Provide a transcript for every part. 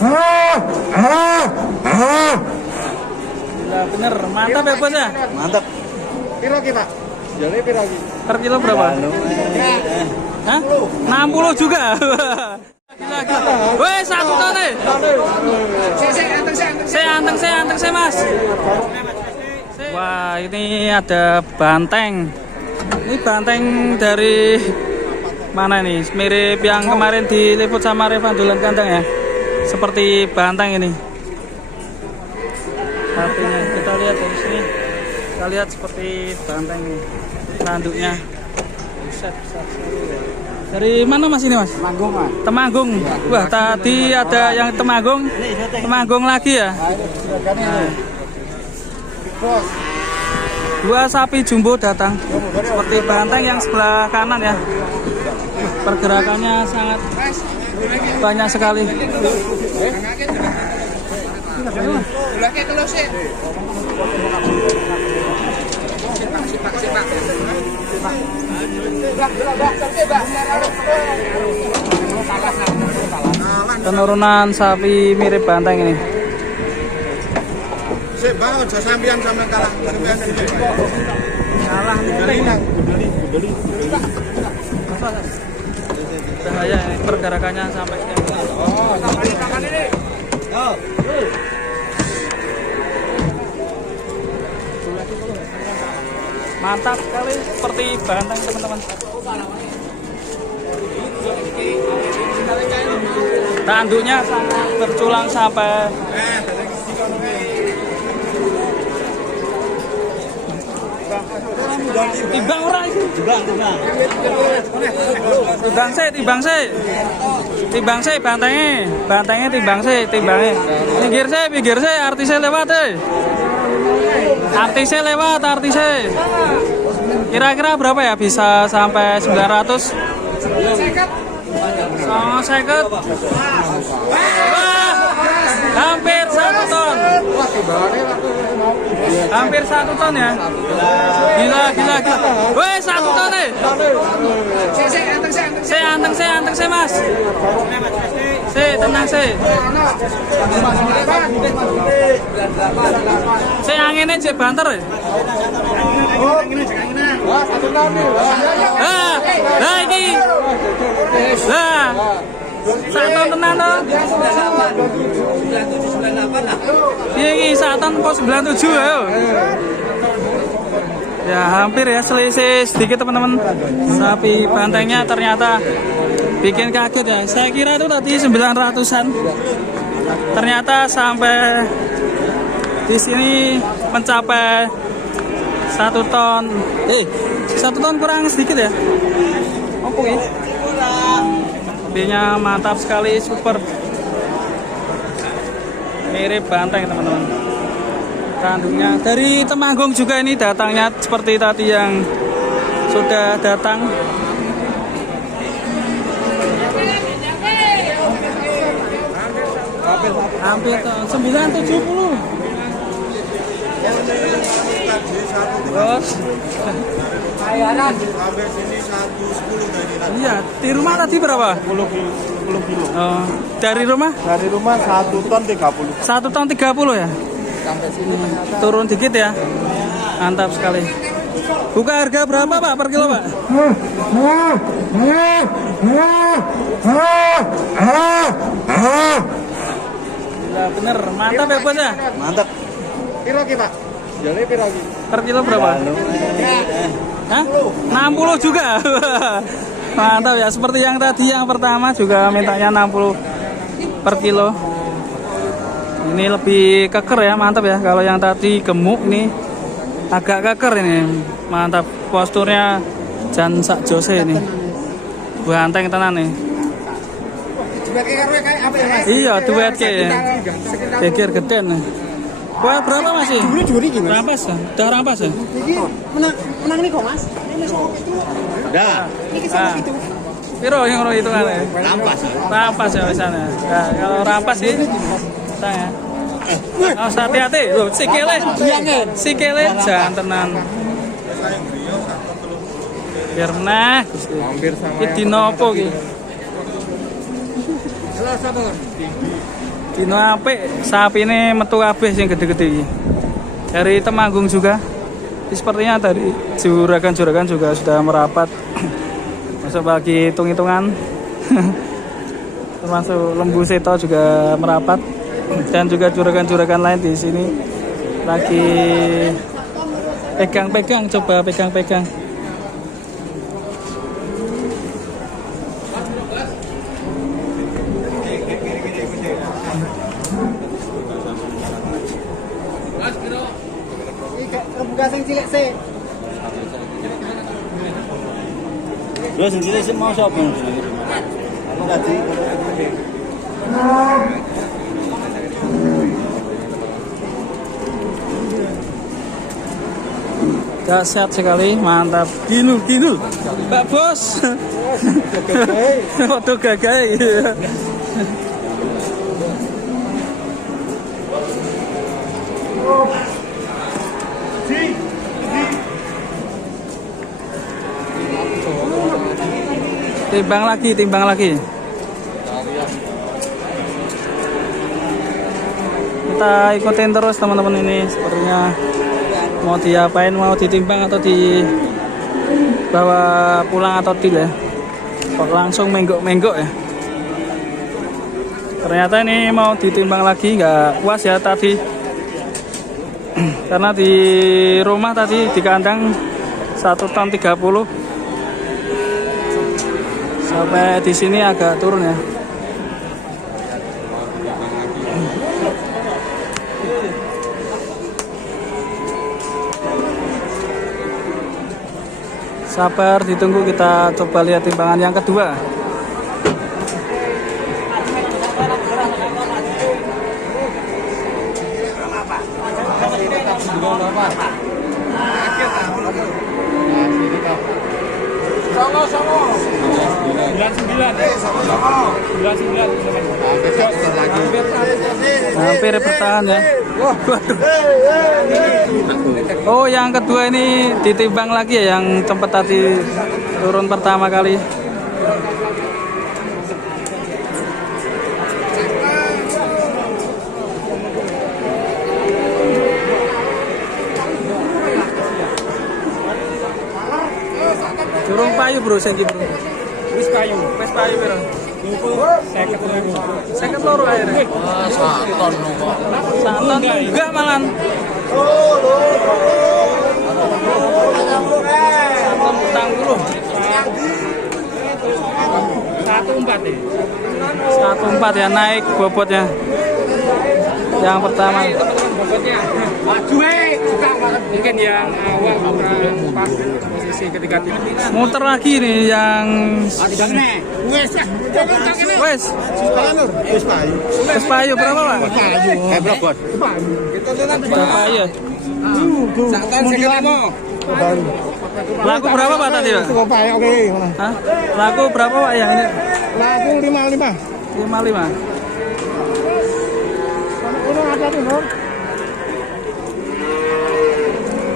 Gila, bener, mantap ya bos ya? Mantap. Piro ki, Pak? Jale piro ki? Per kilo berapa? Hah? 60 juga. Gila, gila. Weh, 1 ton nih. Saya anteng mas. Wah, ini ada banteng. Ini banteng dari mana nih? Mirip yang kemarin diliput sama Revan Dulan Kandang ya. Seperti banteng ini. Artinya kita lihat dari sini. Kita lihat seperti banteng ini. Tanduknya. Buset, besar sekali ya. Dari mana mas ini mas? Temanggung, Mas. Temanggung. Wah, tadi ada yang Temanggung. Temanggung lagi ya. Bos. 2 sapi jumbo datang. Seperti banteng yang sebelah kanan ya. Pergerakannya sangat banyak sekali. Penurunan sapi mirip banteng ini. Sik, Bang, aja sampean sampean kalah. Sampean sini. Kalah bahaya ini pergerakannya sampai mantap sekali seperti banteng teman-teman. Tanduknya sangat berculang sampai timbang ora iki. Timbang sih bantenge timbang sih. Pinggir sih artisnya lewat artisnya. Kira-kira berapa ya, bisa sampai 900? Oh, 50. Wah, hampir 1 ton. Hampir 1 ton ya. Gila. Weh, 1 ton nih. Saya anteng mas. Tenang. Saya anginnya cek banter. Lah iki. Lah. 1 ton tenan to. Iya iki 1 ton kok 97 ayo. Ya hampir ya, selisih sedikit teman-teman. Sapi bantengnya ternyata bikin kaget ya. Saya kira itu tadi 900-an. Ternyata sampai di sini mencapai 1 ton. 1 ton kurang sedikit ya. Oke. Sapinya mantap sekali, super. Mirip banteng teman-teman. Tanduknya dari Temanggung juga ini datangnya seperti tadi yang sudah datang. Hampir 970. Terus bayaran sampai sini 110 dari tadi. Iya, di rumah tadi berapa? 10 kilo. Oh, dari rumah? Dari rumah 1 ton 30. 1 ton 30 ya? Sampai sini turun dikit ya. Mantap sekali. Buka harga berapa Pak per kilo Pak? Gila, bener, mantap ya bos ya? Mantap. piro ki, Pak? Jale piro ki? Per kilo berapa? Hah? 60 juga. Mantap ya, seperti yang tadi yang pertama juga mintanya 60 per kilo. Ini lebih keker ya, mantap ya. Kalau yang tadi gemuk ini agak keker ini. Mantap, posturnya jan sak jose ini. Banteng tenan nih. Iya, duet ke ya. Pikir gede nih. Wah, berapa masih? Juri gimana? Rampas ya? Udah rampas ya? Ini menang nih kok, Mas. Ini sok itu. Udah. Ini sama itu. Piro yang ro itu kan ya? Rampas. Rampas ya misalnya. Nah, kalau rampas sih saya. Harus hati-hati. Loh, sikile jangan tenan. Biar meneh Gusti. Hampir sama. Iki dino apa iki? Dino apik, sapi ini metu kabeh sing gede-gede iki. Dari Temanggung juga. Sepertinya dari juragan-juragan juga sudah merapat. Masuk bagi hitung-hitungan. Termasuk Lembu Seto juga merapat. Dan juga juragan-juragan lain di sini lagi pegang-pegang, coba pegang-pegang. Buka sing cilik sih. Yo sing cilik sih mau sapa? Aku tadi. Dahsyat sekali, mantap. Ginul. Mbak Bos. Foto gagai. Timbang lagi. Kita ikutin terus teman-teman ini, sepertinya mau diapain, mau ditimbang atau dibawa pulang atau tidak ya. Kok langsung menggok ya. Ternyata ini mau ditimbang lagi, nggak puas ya tadi. Karena di rumah tadi di kandang 1 ton 30. Sampai di sini agak turun ya. Sabar, ditunggu, kita coba lihat timbangan yang kedua. Hampir bertahan ya. Waduh. Oh, yang kedua ini ditimbang lagi ya, yang tempat tadi turun pertama kali. Durung payu bro, senji bro. Wis payu bro. 50 loro akhirnya. Saton kok. Santan enggak malan. Santan utang dulu. 14 ya naik bobotnya. Yang pertama. Bobotnya. Maju mungkin yang awal kurang pas posisi ketika Muter lagi nih yang wes payu berapa Pak? Berapa? Berapa ya? Laku berapa Pak tadi Pak? Hah? Laku berapa Pak ya ini? Laku 55. 55.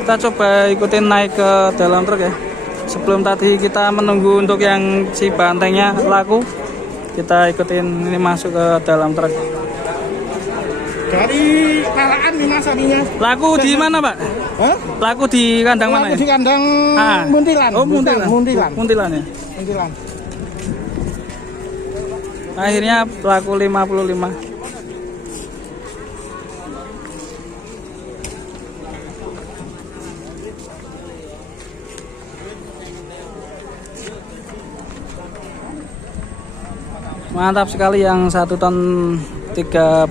Kita coba ikutin naik ke dalam truk ya. Sebelum tadi kita menunggu untuk yang si bantengnya laku, kita ikutin ini masuk ke dalam truk. Dari Kalaan nih mas sapinya. Laku di mana Pak? Hah? Laku di kandang mana Laku ya? di kandang Ah. Muntilan. Oh Muntilan. Muntilan ya. Muntilan. Akhirnya laku 55. Mantap sekali yang 1 ton 35.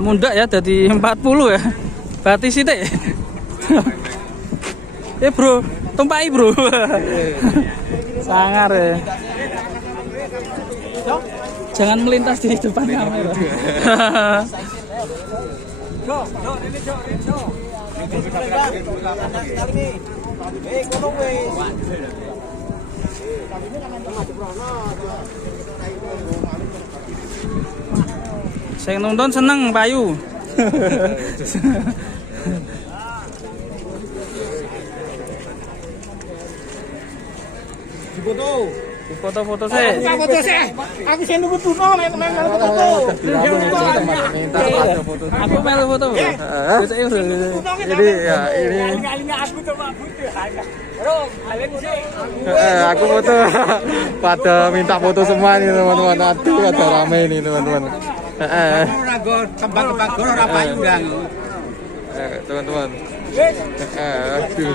Mundak ya jadi 40 ya. Berarti sithik. Bro, tumpaki bro. Sangar ya. Jangan melintas di depan kamera. Saya nonton seneng payu. Foto. Foto-foto sih. Foto sih. Aku sih nunggu tuno main foto. Aku melu foto. Ini ya ini. Aku tuh Pak butuh. Aku foto. Pada minta foto semua nih teman-teman. Aduh, ada rame nih teman-teman. Kembang-kembang ora payung. Teman-teman. Aduh.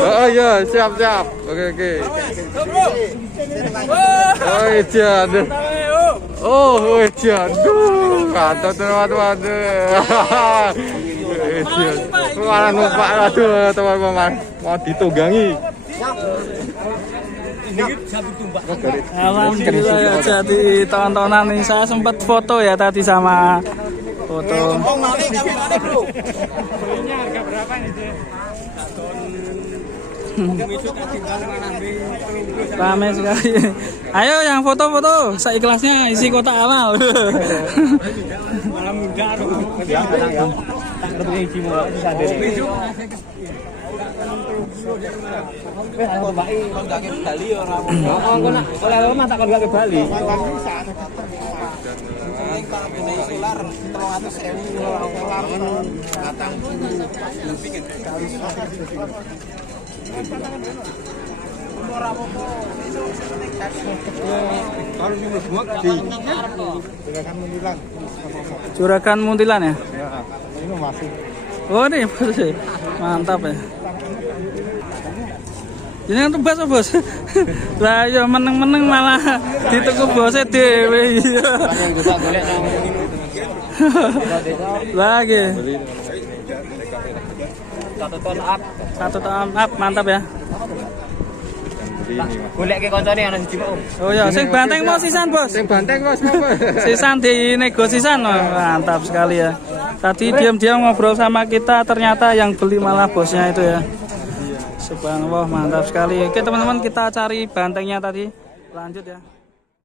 Oh iya, siap. Oke. Oh iya, aduh. Oh iya, aduh. Kata teman-teman. Mana numpak, aduh teman-teman. Mau ditunggangi. Alhamdulillah ya, jadi tontonan nih saya sempat foto ya tadi sama foto. Harga berapa nih? Rame sekali. Ayo yang foto-foto, seikhlasnya isi kotak amal. Malah muda Juragan Muntilan ya? Ini masih. Oh ini bos, mantap ya. Ini kan tuh bos. Lah ya meneng-meneng malah dituku bosnya dewe. Lagi. 1 ton up, mantap ya. Golek ke koncone ana siji Om. Oh ya, sing banteng mau sisan bos. Yang banteng bos apa? Sisan di nego sisan, oh, mantap sekali ya. Tadi diam-diam ngobrol sama kita, ternyata yang beli malah bosnya itu ya. Subhanallah, mantap sekali. Oke teman-teman, kita cari bantengnya tadi. Lanjut ya.